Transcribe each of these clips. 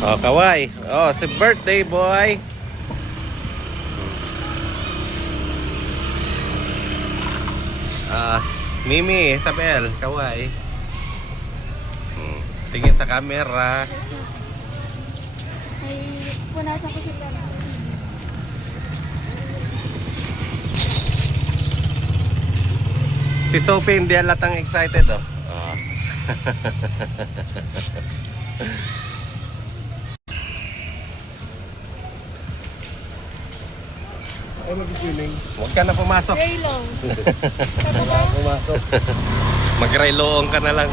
Oh, kaway. Oh, si birthday boy. Mimi, Isabel, kaway. Tingin sa camera. Ay, punasan ko si Tara. Si Sophie hindi halatang excited oh. Ay, mag-swimming. Huwag ka na pumasok. Raylong. Pumasok. Mag-rayloong ka na lang.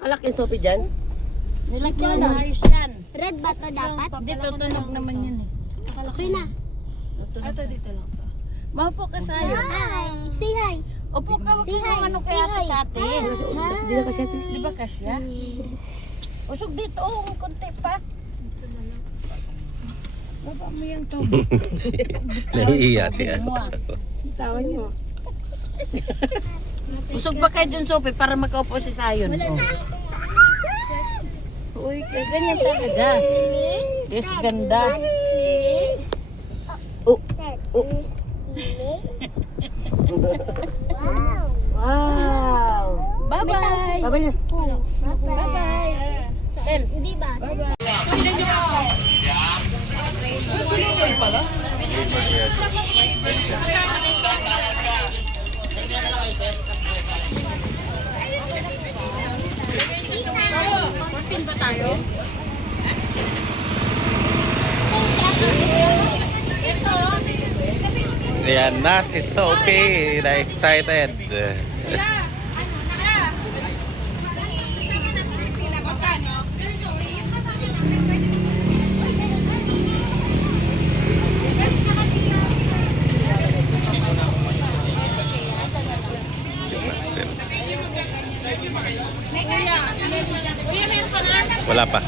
Alak yung sopi dyan? Nilagyan na. Ayos yan. Red ba to dapat? Dito tunog naman yan eh. Okay na. Ito dito lang to. Maupo ka sa'yo. Hi. Say hi. Upo ka, wag Say hi. kang ano kaya Say hi. kate. Di na kasya. Di ba kasya? Usog dito, konti pa. Baba mo yung tubig. Naiiya siya. Tawa niyo. Usog ba kayo dun, Sophie, para magkaupo si Sayon? Uy, ganyan talaga. Yes, ganda. Oh, oh. Wow. Bye-bye. Bye-bye. Bye-bye. Hindi ba? Ayan na si Sophie, na excited. Wala pa.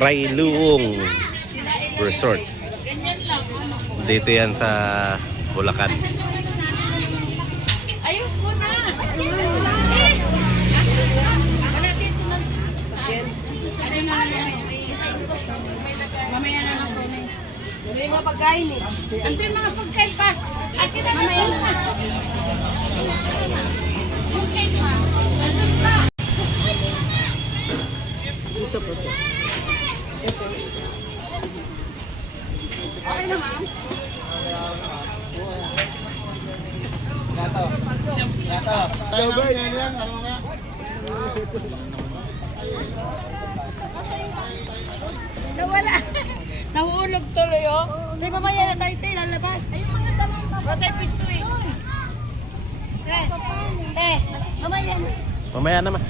Rayluong Resort. Dito yan sa Bulacan. Ayoko na. Wala dito na. Mamaya na lang po. May mga pagkain eh. Ang yung mga pagkain pa. Ate na mamaya na. Dito po. Okay na ma'am. Tayo ba? Yan, ano nga? Nawala. Nahulog tuloy oh. Di mamaya na tayo tayo lalabas. Wala tayo pisto eh. Mamaya na. Mamaya naman.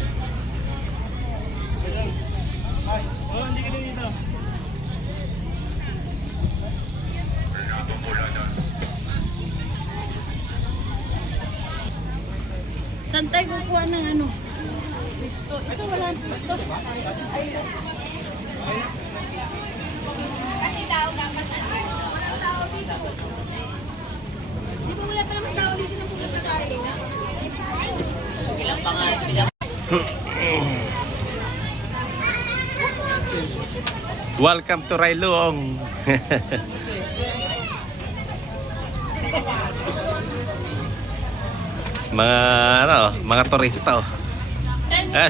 Saan tayo kukuha ng ano? Pisto. Ito wala ang pisto. Ayun. Kasi daw dapat walang tao dito. Di ba wala pa naman tao dito nang pumunta tayo? Ilang pa nga sila. Welcome to Rayluong. mga turista oh.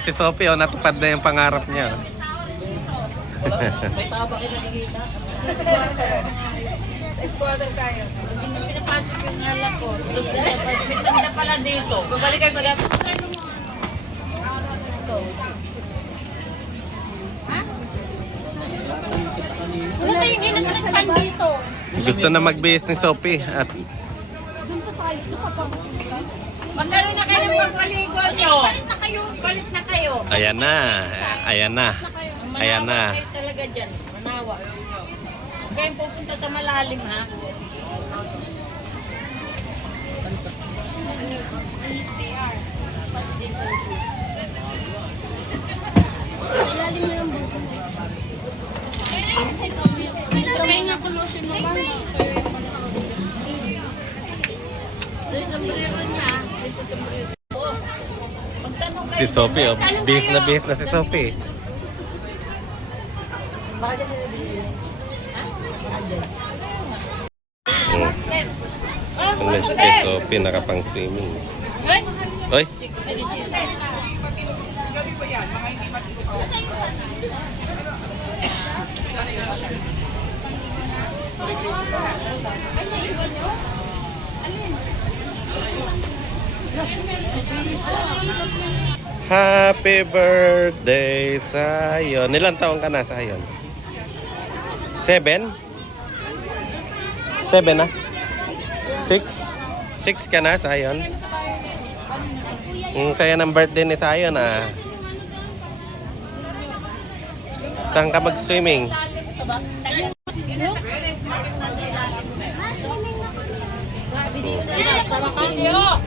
Si Sophie oh, natupad na yung pangarap niya. May tao ba kayo nakikita? Sa squatter tayo. Pinapasok yung alam ko. Pinapasok na pala dito. Babalik kayo pala. Wala tayong inatrakpan dito. Gusto na mag-base ni Sophie at Magkano na kayo ng pagpaligo nyo? Palit na kayo. Palit na kayo. ayan na. Ayan na. Ayan na. Kayo talaga dyan. Manawa. Huwag kayong pupunta sa malalim ha. Ilalim na ng buko. May nga pollution naman. Dahil sombrero niya. Dito sombrero. Si Sophie, oh. Bihis na si Sophie. Ang si Sophie, nakapang swimming. Oy! Happy birthday, Sayon. Ilang taon ka na, Sayon? 7? 7 na? 6? 6 ka na, Sayon? Saya ng birthday ni Sayon, ah. Saan ka mag-swimming?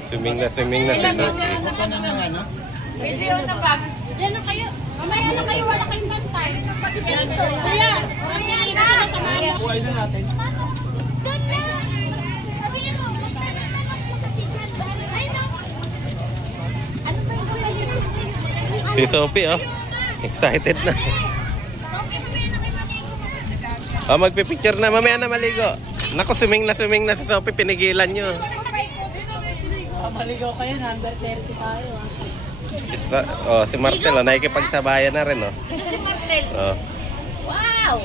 Swimming na si Sophie. Video na ba? Diyan na kayo. Mamaya na kayo, wala kayong bantay. Si Tito. Kuya, huwag niya nalibas na sa mama. Buhay na natin. Doon na. Sabihin mo, ano ba yung kuya yun? Si Sophie, oh. Excited na. Oh, magpipicture na. Mamaya na maligo. Naku, swimming na si Sophie. Pinigilan nyo. Maligaw kayo, number 30 tayo. Si Martel, oh. Nakikipagsabayan na rin, oh. Ito si Martel. Oh. Wow!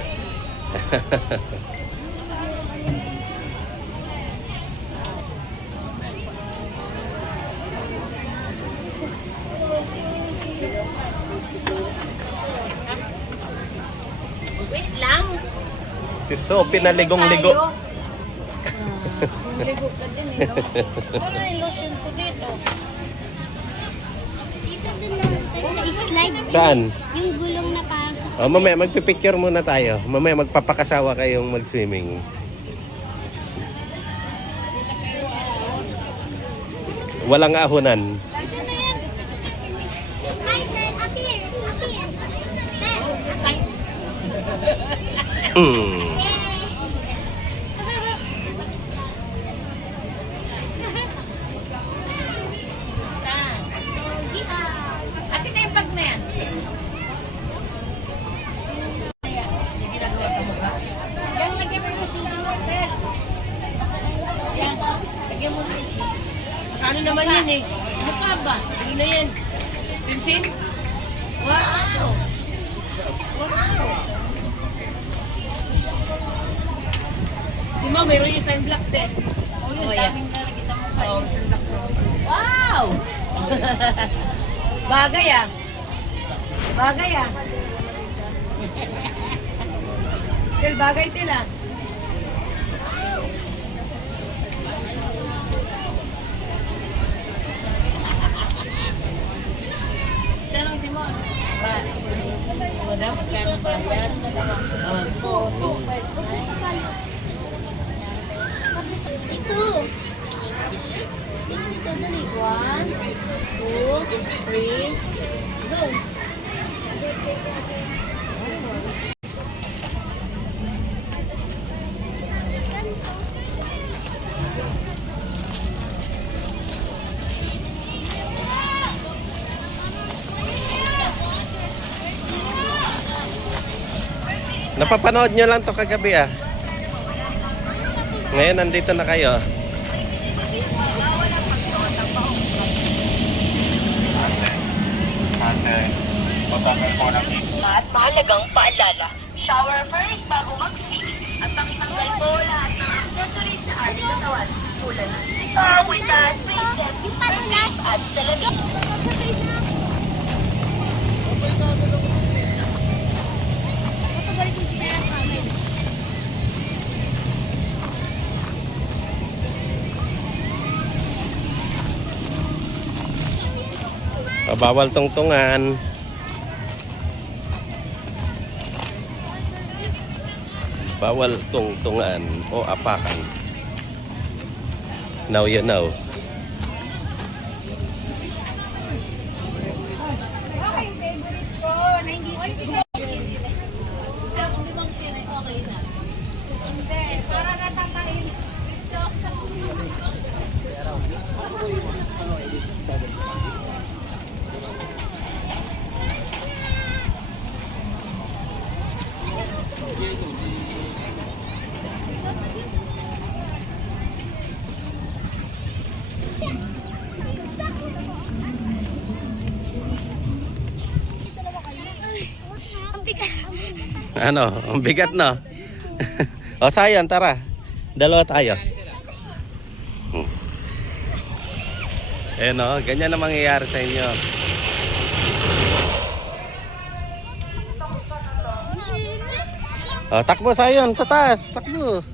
Wait lang. Si Sophie na ligong-ligo. Ligo ka din eh, no? Ano yung lotion ko dito? Dito din naman tayo sa slide. Saan? Yung gulong na parang sa Oh, mamaya magpipicture muna tayo. Mamaya magpapakasawa kayong mag-swimming. Walang ahonan. Dito na yan. Hi, Ted. Up here. Up here. Hmm. Ate na yung bag na yan. Sige na gawa sa mukha. Yan, lagyan mo yung lotion sa Martel. Yan, lagyan mo rin. Ano naman yan eh? Mukha ba? Hindi na yan. Sim-sim? Wow! Wow! Si Mom, mayroon yung sunblock din. Oh, yun, daming lalagay sa mukha. Oh, sunblock. Wow! Bagay ah. Bagay ah. Til, bagay til ah. Tanong si Mon. Ba? Madam, magkano ba yan? Ito. Ito na ni 1, 2, 3, go. Napapanood nyo lang to kagabi, ah. Ngayon nandito na kayo. At mahalagang paalala, shower first bago mag-swimming at pakitanggal po lahat ng accessories sa ating katawan tulad ng sika, witas, bracelet, permit at salamin. Bawal tungtungan. Bawal tungtungan o apakan. Now you know. Para natatahil. Ano, ang bigat no? O Sayon, tara. Dalawa tayo. Ayan o, ganyan na mangyayari sa inyo. O, takbo Sayon, sa taas, takbo.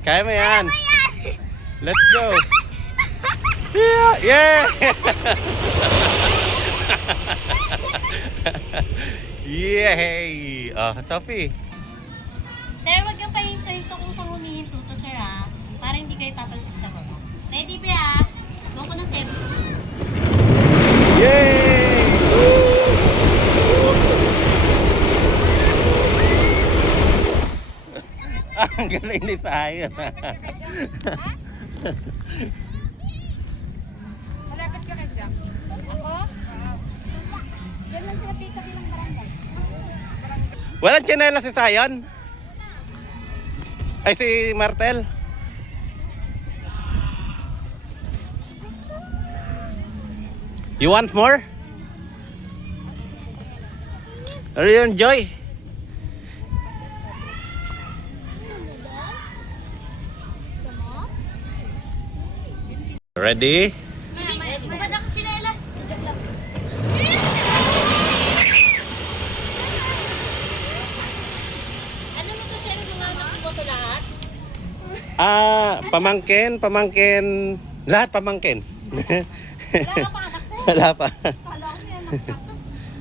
Kaya mo yan. Let's go. Yeah, yeah. Yay. Oh, Sophie. Sir, wag yung pahinto-hinto kung saan humihinto to, sir, ha? Para hindi kayo tatalsik sa baba. Ready ba, ha? Go ko ng set. Yay! Ang galing ni Sayon. Malapit ka kay Jack. Ako? Yan lang sila tita bilang barangay. Walang tsinela si Sayon? Ay, si Martel? You want more? Are you enjoy? Ready? Maganda ko sinelas. Ano nito, sir? Mga anak ko to lahat? Pamangkin. Lahat pamangkin. Wala ka pa anak, sir? Wala pa. Kala ko may anak ka.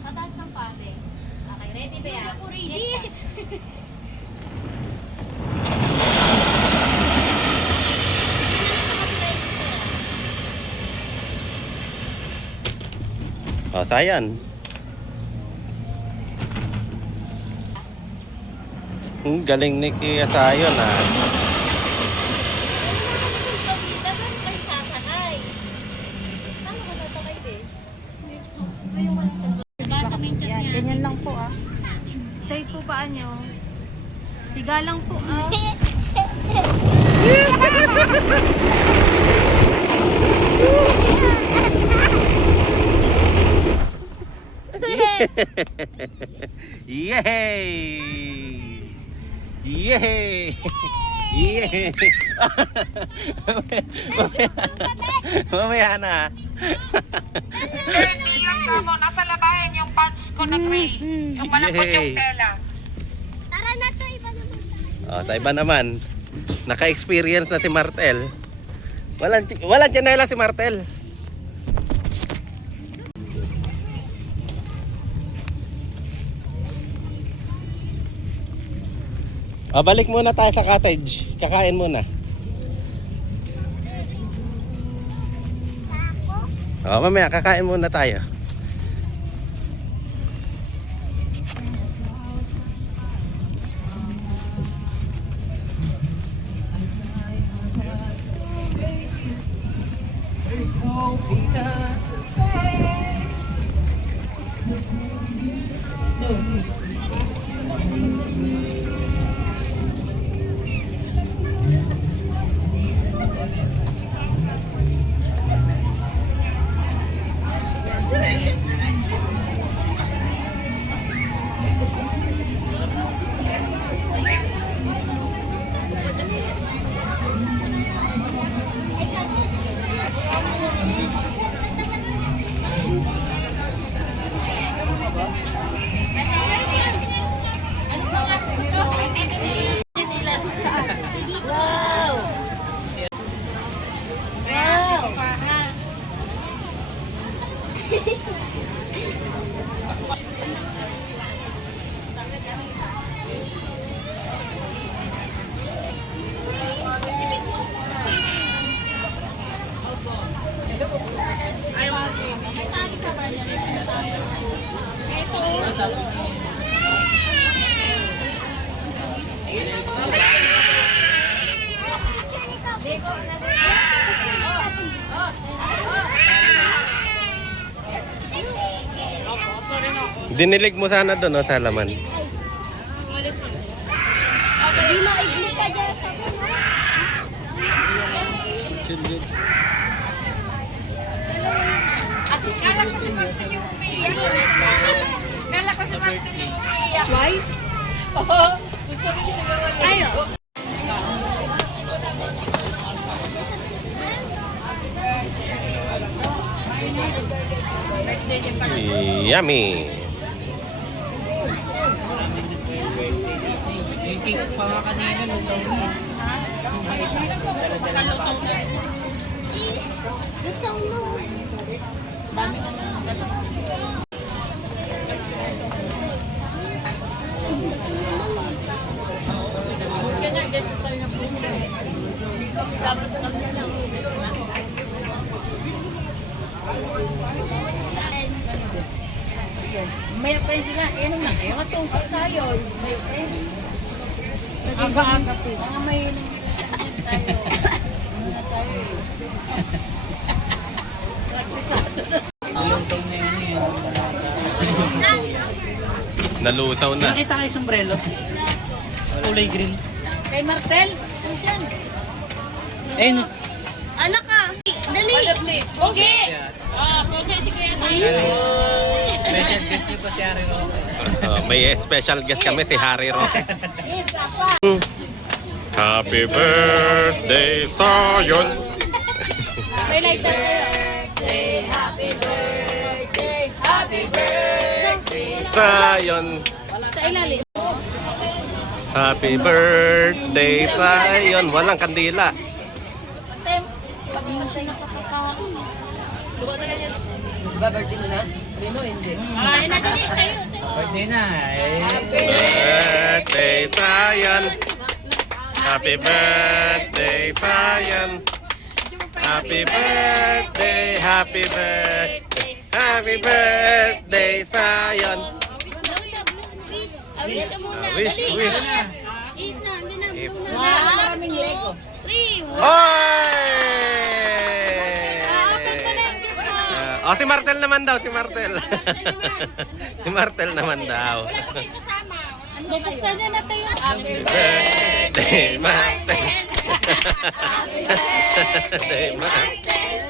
Mataas ng pate. Okay, ready ba yan? Ako ready. O, Sayon. Galing ni Kuya Sayon, ha. Dapat kayo sasakay. Paano ka sasakay, be? Yan, ganyan lang po ah. Stay po paa nyo. Siga lang po ah. Yay! Yay! Yay! Mamaya na. Yung kamo, nasa labahin yung pants ko na gray. Yung malambot yung tela. Tara na to, iba naman tayo. O, sa iba naman, naka-experience na si Martel. Walang tsinela si Martel. O, balik muna tayo sa cottage. Kakain muna. O, mamaya, kakain muna tayo. Dinilig mo sana doon, no, sa laman. Hindi na igli ka dyan sa Children. At kala ko si Martin yung umiiyak. Kala ko si Martin yung umiiyak. Why? Oo. Gusto ko siguro yun. Ayo. Yummy! Yung cake pa nga kanina, lusaw mo. Gusto mo. May friends sila. Eh, nung lang kayo. Matungkol tayo. May friends. Aga-aga po. Mga may nangyayang tayo. Muna tayo eh. Nalusaw na. Nakita kayo sombrero? Kulay green. Kay Martel. Nandiyan. Eh, no. Anak ka. Dali. Okay. Okay. Sige. Special guest niyo pa si Harry Roque. May special guest kami, si Harry Roque. Yes, apa. Happy birthday, Sayon! May lighter kayo. Happy birthday. Happy birthday. Sayon! Sa ilalim. Happy birthday, Sayon! Walang kandila. Tem. Pag mo siya nakakakawa. Luwa na yan. Diba birthday mo na? Hindi mo, hindi. Ayun na, dali. Kayo. Birthday na. Eh. Birthday, Sayon! Happy birthday, Sayon! Happy birthday, happy birthday, happy birthday, Sayon! Wish ka muna. Wish, Dali. wish. Eat na. Hindi na. Eat. Muna. Maraming Lego. 3, 1. Oy! Oh, si Martel naman daw, si Martel. Si Martel naman daw. Bubuksan niya na tayo. Happy Birthday, Martel. Birthday, Martel.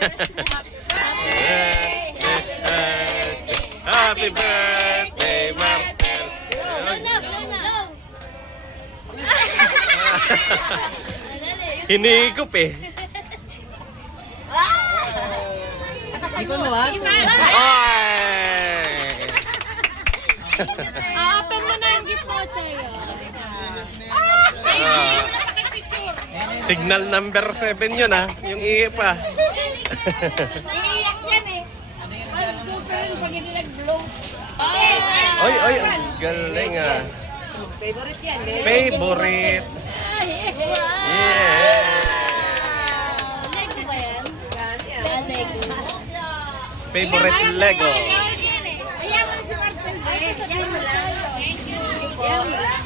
Happy birthday, Martel. Hinigop eh. Ikaw mo ha? Oy! Open mo na yung gift mo, Chayo. Signal number 7 yun ah. Yung ihi pa. Iiyak yan eh. Ang super yun pag hindi nag-blow. Oy, oy, ang galing ah. Favorite yan eh. Favorite. Yeah. Lego ba yan? Lego. Favorite Lego. Ayan mo si Martin. Ayan mo lang. Thank you. Ayan mo lang.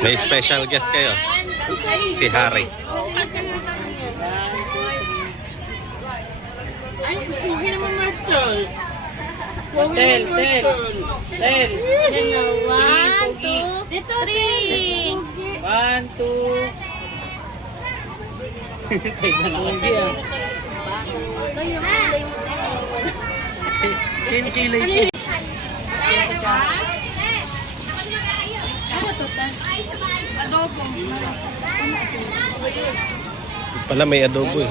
May special guest kayo. Si Harry. Tel. One, two, three. 1, 2. Sa iba na kundi ah. Kinikilay po. Pala may adobo eh.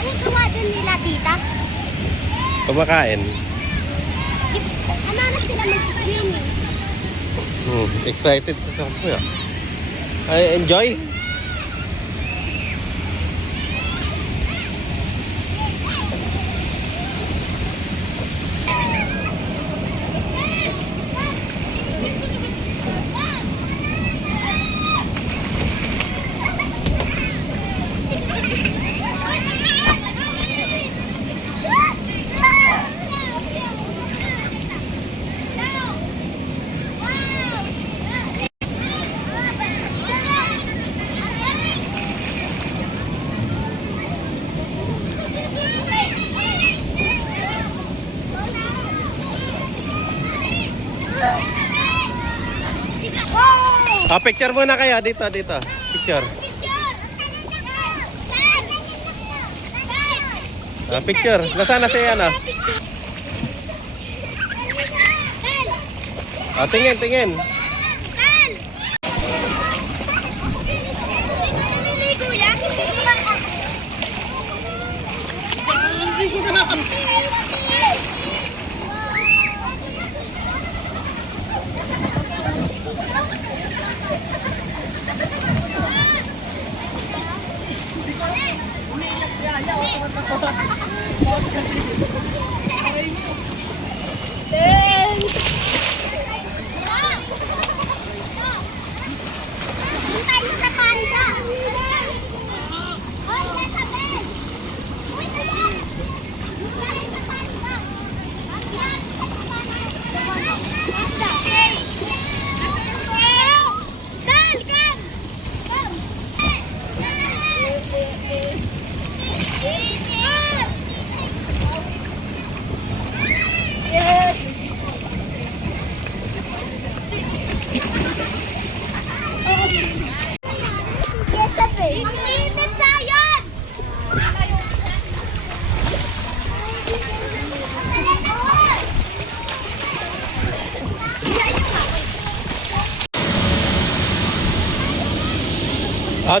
Ano gawa din nila, tita? Kumakain. Ano na sila mag-swimming? Excited sa sampu ah. Ay, enjoy. Picture muna kayo. Dito. Picture. Picture. Nasaan na si ano? Tingin.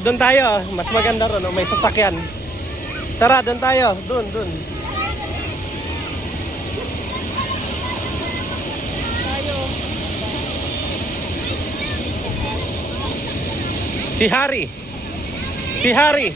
Doon tayo. Mas maganda ron. May sasakyan. Tara, doon tayo. Doon. Si Hari.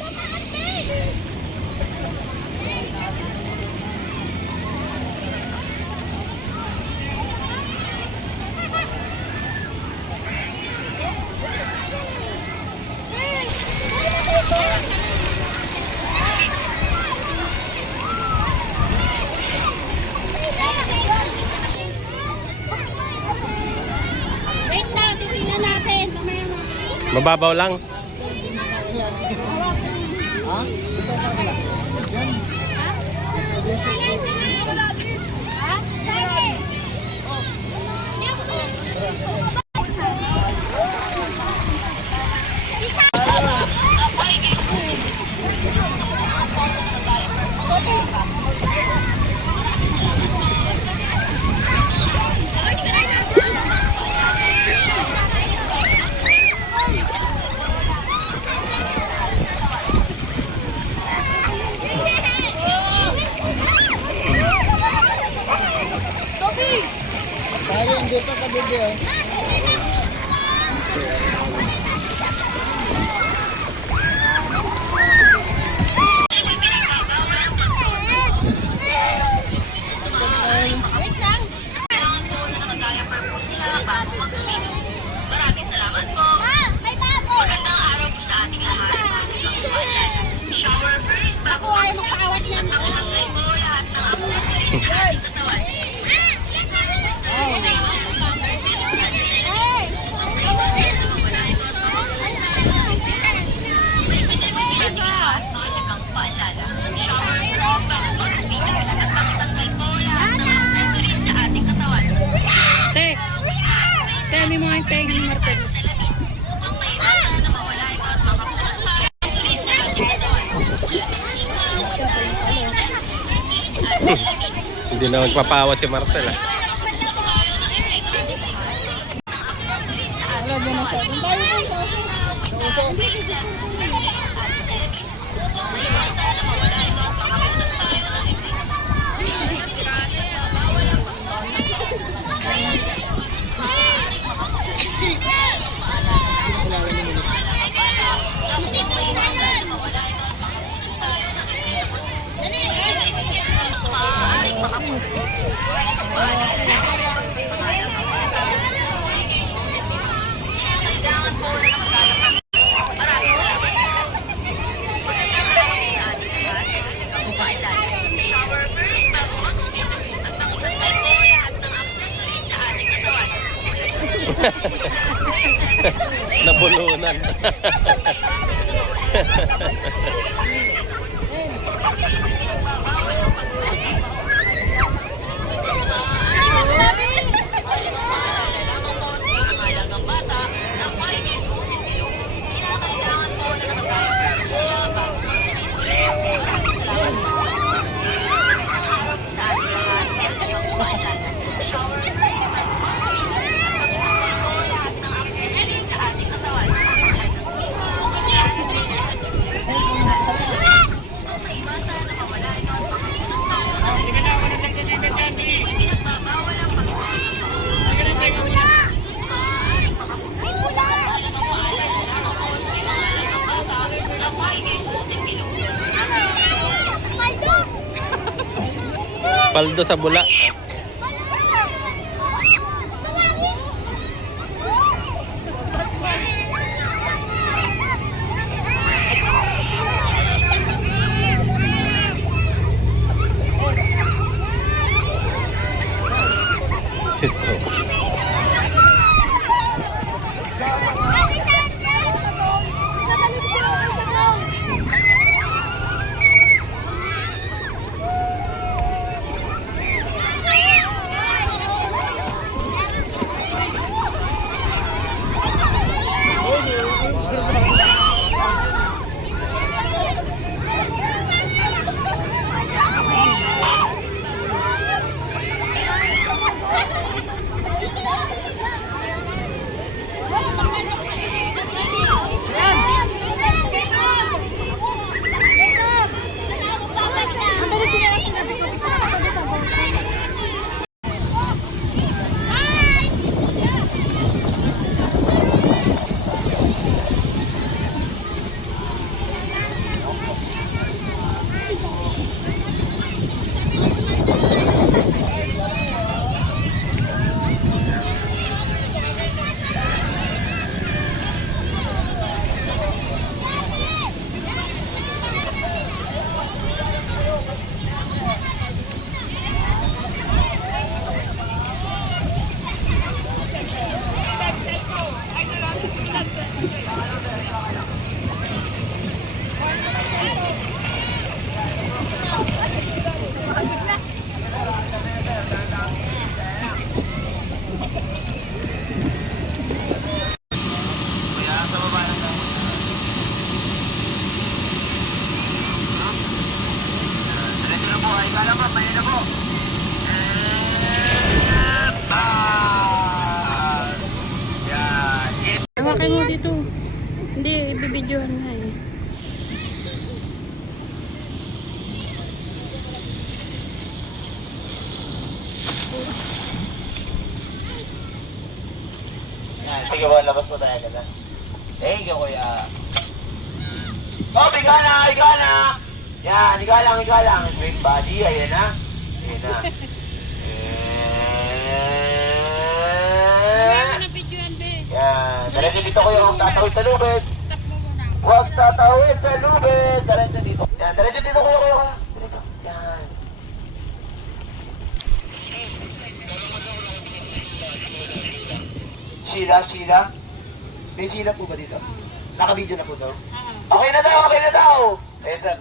Wait lang, titingnan natin. Mababaw lang. Tayo yung dito ka video. Maraming salamat po. Magandang araw po sa ating lahat. Shower first bago mag-sweet. At nakatanggal po lahat ng accessories sa ating katawan. Mahalagang paalala. Shower first bago mag-sweet. At nakatanggal po lahat ng accessories sa ating katawan. Tani mo ang tayo ni Martel. Upang maiwasan na mawala ito at makapunas pa ang accessories sa ating katawan. Hindi na magpapawat si Martel. Shower first bago mag-sweet. At nakatanggal po lahat ng accessories sa ating katawan. Nabulunan. Mahalagang bata ng may Paldo sa bula. Siso. Hawakan mo dito. Hindi, bibidyohan na eh. Sige po, labas mo tayo agad. Thank you, kuya. Oh, higa na, higa na! Yan, higa lang, higa lang. Straight body, ayan na. Ayan na. Yan, diretso dito kuya, huwag tatawid sa lubid. Huwag tatawid sa lubid. Diretso dito. Yan, diretso dito kuya, kuya. Diretso. Yan. Sheila? May Sheila po ba dito? Naka-video na po to? Okay na daw, okay na daw! Eh, sir,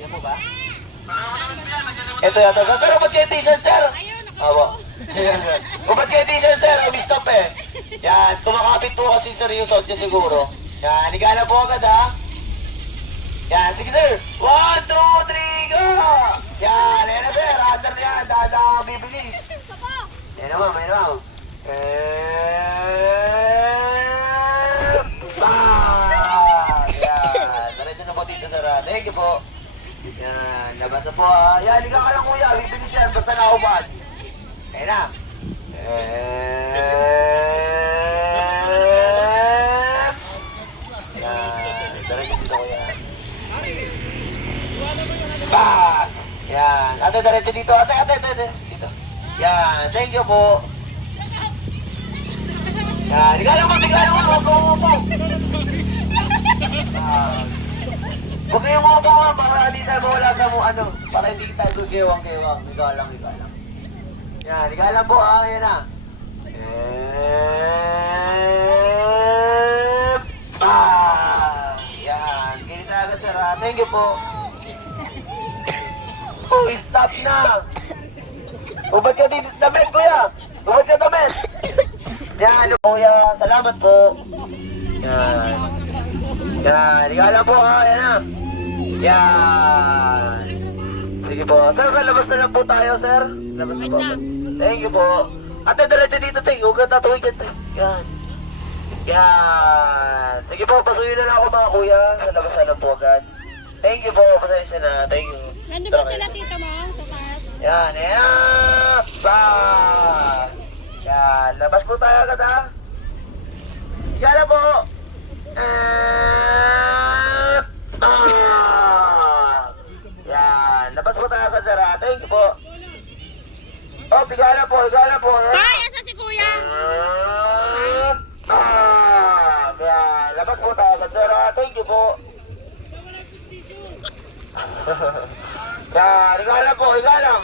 yan po ba? Ito yata, sir, ba't kayo t-shirt, sir? Awa. O ba't kayo t-shirt, sir? Kumistop eh. Yan, kumakapit po kasi sir yung suot niya siguro. Yan, higa na po agad ha. Yan, sige sir. 1, 2, 3, go! Yan, ayan na sir, answer na yan, dada bibilis. Ayan naman, ayan naman. Yan, diretso na po dito sir. Thank you po. Yan, labas na po ha. Yan, higa ka lang kuya, bibilis yan, basta nakubad. Ayan na. Yan, diretso dito kuya. Back! Yan, ate diretso dito, ate, dito. Yan, thank you po. Yan, higa lang mo, huwag huwag kayong mga para hindi tayo mawala sa mo, para hindi tayo gewang-gewang. Higa lang. Yan, higa lang po, yan na. Yan, ganito agad sir, thank you po. Oh, stop na! Ubad ka dito, damit kuya! Ubad ka damit! Yan, kuya, salamat po. Yan. Yan, higa lang po ha, yan na. Yan. Sige po. Sir, labas na lang po tayo, sir. Labas na po. Thank you po. Ate, diretso dito, ting. Huwag ka tatuwid yan, ting. Yan. Yan. Sige po, pasuyin na lang ako mga kuya. Sa labas na lang po agad. Thank you po. Pasensya na. Thank you. Nandun ba sila tita mo? Sa taas? Yan, yan. Bang! Yan, labas po tayo agad ha. Yan na po. Yan, labas po tayo agad sir ha. Thank you po. Oh, bigala po. Kaya sa si kuya. Yan. Labas po tayo agad sir ha. Thank you po. Yan. Igalang po. Yan.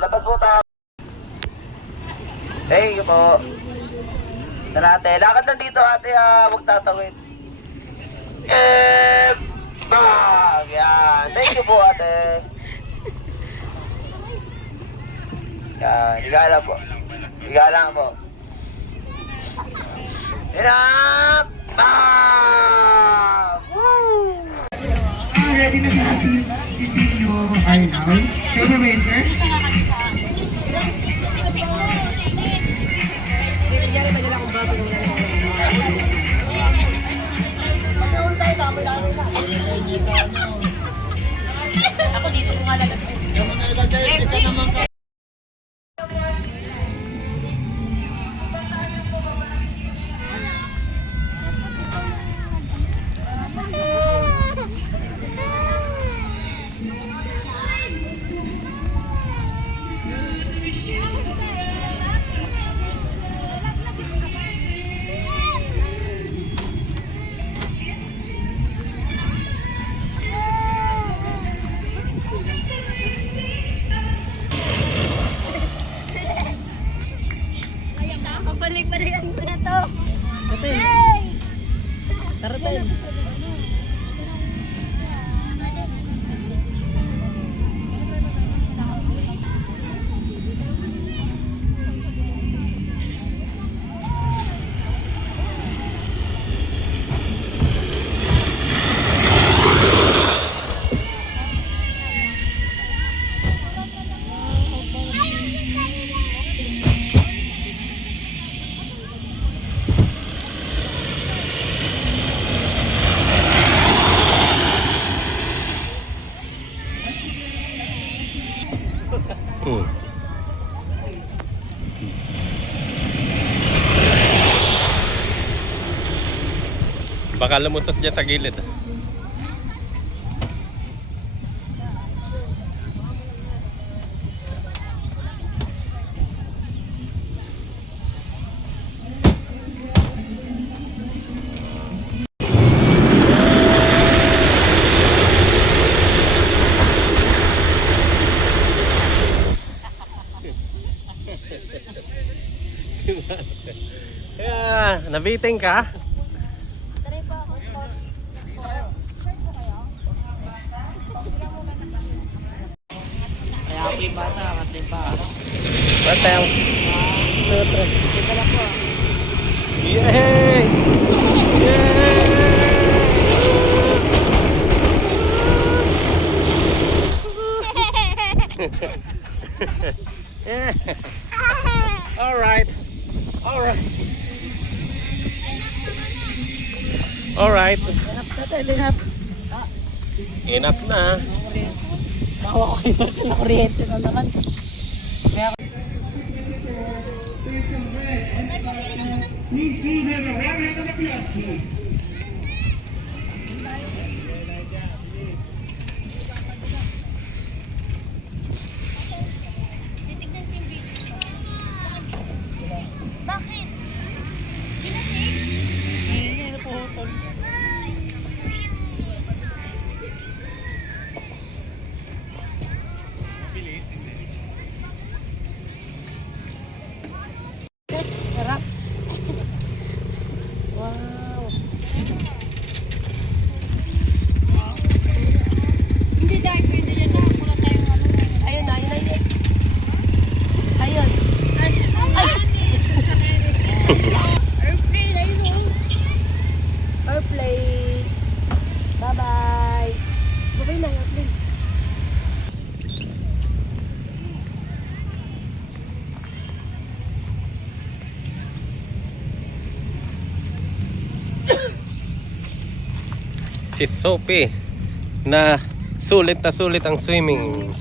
Labas po tayo. Thank you po. Tara ate. Lakad lang dito ate ha. Huwag tatawid. Yan. Thank you po ate. Yan. Igalang po. Igalang po. Hirap! Ready na si Silvio Arnal. Ready ba yun, sir? Diyan ba nila kung bago nung ako dito ko nga lalagay. Pabalik pa rin ko na to. Taratin. Baka lumusot dyan sa gilid. Yeah, nabiting ka? Kaya ako yung bata, kasi pa. Batang. Yay! Yay! Alright. Alright. Alright. Enough na. Bawa ko kayo na kuryente na naman. Please give him a round of applause, please. Bakit? Ginasig? Wow. Hindi dahil pwede rin na. Wala tayong ano. Ayun na, ayun na. Ayun. Airplane, ayun o. Airplane. Bye-bye. Bye-bye na, airplane. Si Sophie na sulit ang swimming.